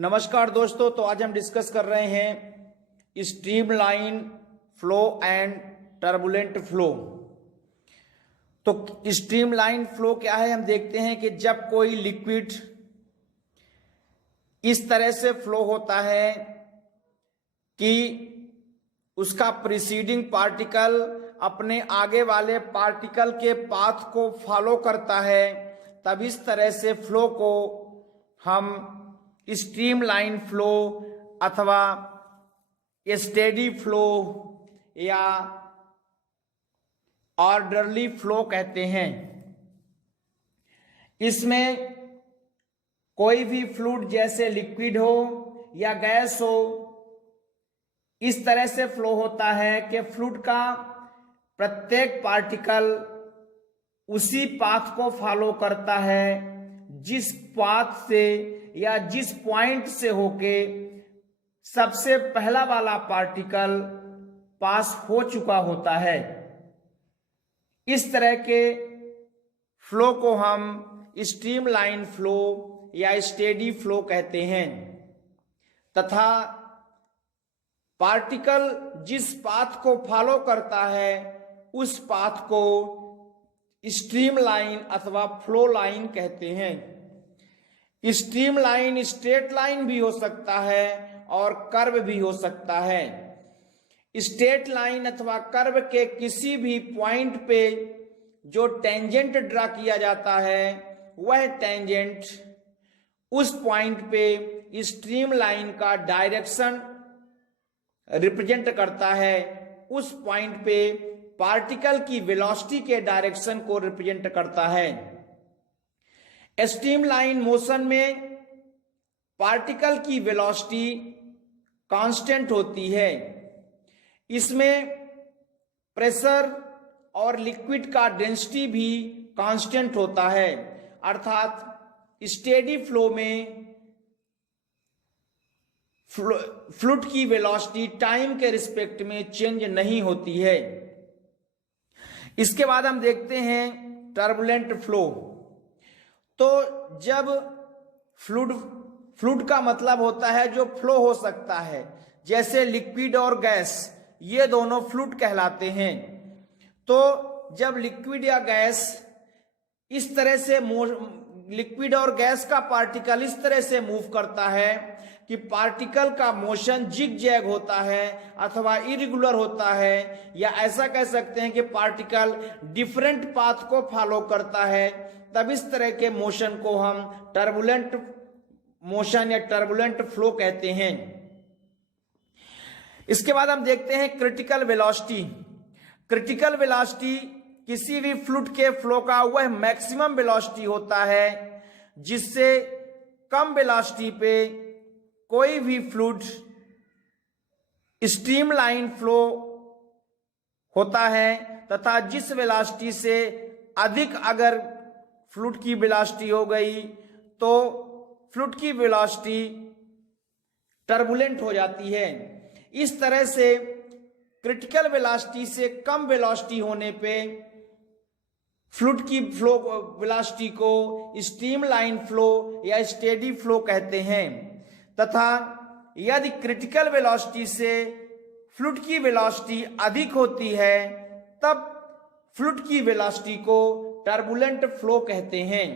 नमस्कार दोस्तों। तो आज हम डिस्कस कर रहे हैं streamline flow and turbulent flow. तो स्ट्रीमलाइन फ्लो क्या है, हम देखते हैं कि जब कोई लिक्विड इस तरह से फ्लो होता है कि उसका प्रीसीडिंग पार्टिकल अपने आगे वाले पार्टिकल के पाथ को फॉलो करता है, तब इस तरह से फ्लो को हम स्ट्रीमलाइन फ्लो अथवा स्टेडी फ्लो या ऑर्डरली फ्लो कहते हैं। इसमें कोई भी फ्लूइड जैसे लिक्विड हो या गैस हो, इस तरह से फ्लो होता है कि फ्लूइड का प्रत्येक पार्टिकल उसी पाथ को फॉलो करता है जिस पाथ से या जिस पॉइंट से होके सबसे पहला वाला पार्टिकल पास हो चुका होता है। इस तरह के फ्लो को हम स्ट्रीमलाइन फ्लो या स्टेडी फ्लो कहते हैं। तथा पार्टिकल जिस पाथ को फॉलो करता है उस पाथ को स्ट्रीमलाइन अथवा फ्लो लाइन कहते हैं। स्ट्रीमलाइन स्ट्रेट लाइन भी हो सकता है और कर्व भी हो सकता है। स्ट्रेट लाइन अथवा कर्व के किसी भी पॉइंट पे जो टेंजेंट ड्रा किया जाता है वह टेंजेंट उस पॉइंट पे स्ट्रीमलाइन का डायरेक्शन रिप्रेजेंट करता है। उस पॉइंट पे पार्टिकल की वेलोसिटी के डायरेक्शन को रिप्रेजेंट करता है। स्ट्रीमलाइन मोशन में पार्टिकल की वेलोसिटी कांस्टेंट होती है। इसमें प्रेशर और लिक्विड का डेंसिटी भी कांस्टेंट होता है। अर्थात स्टेडी फ्लो में फ्लूइड की वेलोसिटी टाइम के रिस्पेक्ट में चेंज नहीं होती है। इसके बाद हम देखते हैं टर्बुलेंट फ्लो। तो जब फ्लूइड का मतलब होता है जो फ्लो हो सकता है, जैसे लिक्विड और गैस, ये दोनों फ्लूइड कहलाते हैं। तो जब लिक्विड या गैस इस तरह से लिक्विड और गैस का पार्टिकल इस तरह से मूव करता है कि पार्टिकल का मोशन जिग जैग होता है अथवा इरेगुलर होता है, या ऐसा कह सकते हैं कि पार्टिकल डिफरेंट पाथ को फॉलो करता है, तब इस तरह के मोशन को हम टर्बुलेंट मोशन या टर्बुलेंट फ्लो कहते हैं। इसके बाद हम देखते हैं क्रिटिकल वेलोसिटी। क्रिटिकल वेलोसिटी किसी भी फ्लूइड के फ्लो का वह मैक्सिमम वेलोसिटी होता है जिससे कम वेलोसिटी पे कोई भी फ्लूइड स्ट्रीमलाइन फ्लो होता है, तथा जिस वेलोसिटी से अधिक अगर फ्लूइड की वेलोसिटी हो गई तो फ्लूइड की वेलोसिटी टर्बुलेंट हो जाती है। इस तरह से क्रिटिकल वेलोसिटी से कम वेलोसिटी होने पे फ्लूइड की फ्लो वेलोसिटी को स्ट्रीमलाइन फ्लो या स्टेडी फ्लो कहते हैं। तथा यदि क्रिटिकल वेलोसिटी से फ्लूइड की वेलोसिटी अधिक होती है तब फ्लूइड की वेलोसिटी को टर्बुलेंट फ्लो कहते हैं।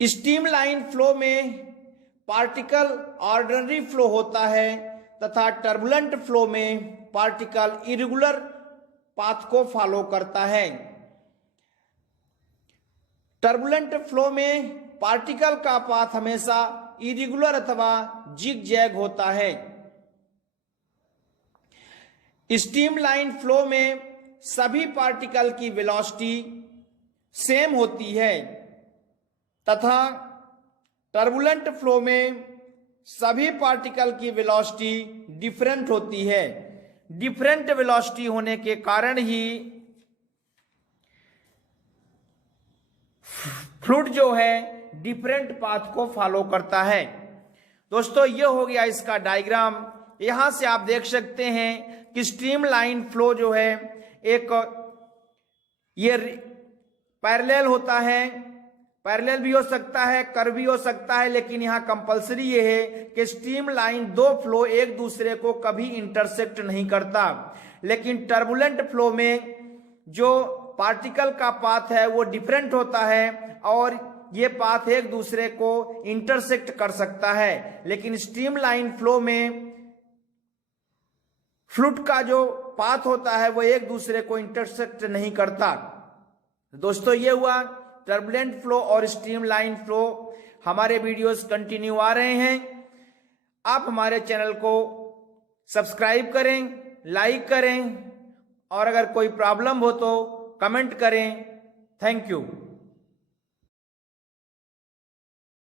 स्ट्रीमलाइन फ्लो में पार्टिकल ऑर्डिनरी फ्लो होता है तथा टर्बुलेंट फ्लो में पार्टिकल इरेगुलर पाथ को फॉलो करता है। टर्बुलेंट फ्लो में पार्टिकल का पाथ हमेशा इरेगुलर अथवा जिग जैग होता है। स्ट्रीमलाइन फ्लो में सभी पार्टिकल की वेलोसिटी सेम होती है तथा टर्बुलेंट फ्लो में सभी पार्टिकल की वेलोसिटी डिफरेंट होती है। डिफरेंट वेलोसिटी होने के कारण ही फ्लूइड जो है डिफरेंट पाथ को फॉलो करता है। दोस्तों, ये हो गया इसका डायग्राम। यहां से आप देख सकते हैं कि स्ट्रीमलाइन फ्लो जो है एक ये पैरेलल होता है पैरेलल भी हो सकता है, कर्व भी हो सकता है, लेकिन यहां कंपलसरी ये है कि स्ट्रीम लाइन दो फ्लो एक दूसरे को कभी इंटरसेक्ट नहीं करता। लेकिन टर्बुलेंट फ्लो में जो पार्टिकल का पाथ है वो डिफरेंट होता है और ये पाथ एक दूसरे को इंटरसेक्ट कर सकता है। लेकिन स्ट्रीम लाइन फ्लो में फ्लूइड का जो पाथ होता है वो एक दूसरे को इंटरसेक्ट नहीं करता। दोस्तों ये हुआ टर्बुलेंट फ्लो और स्ट्रीम लाइन फ्लो। हमारे वीडियोस कंटिन्यू आ रहे हैं, आप हमारे चैनल को सब्सक्राइब करें, लाइक करें और अगर कोई प्रॉब्लम हो तो कमेंट करें। Thank you.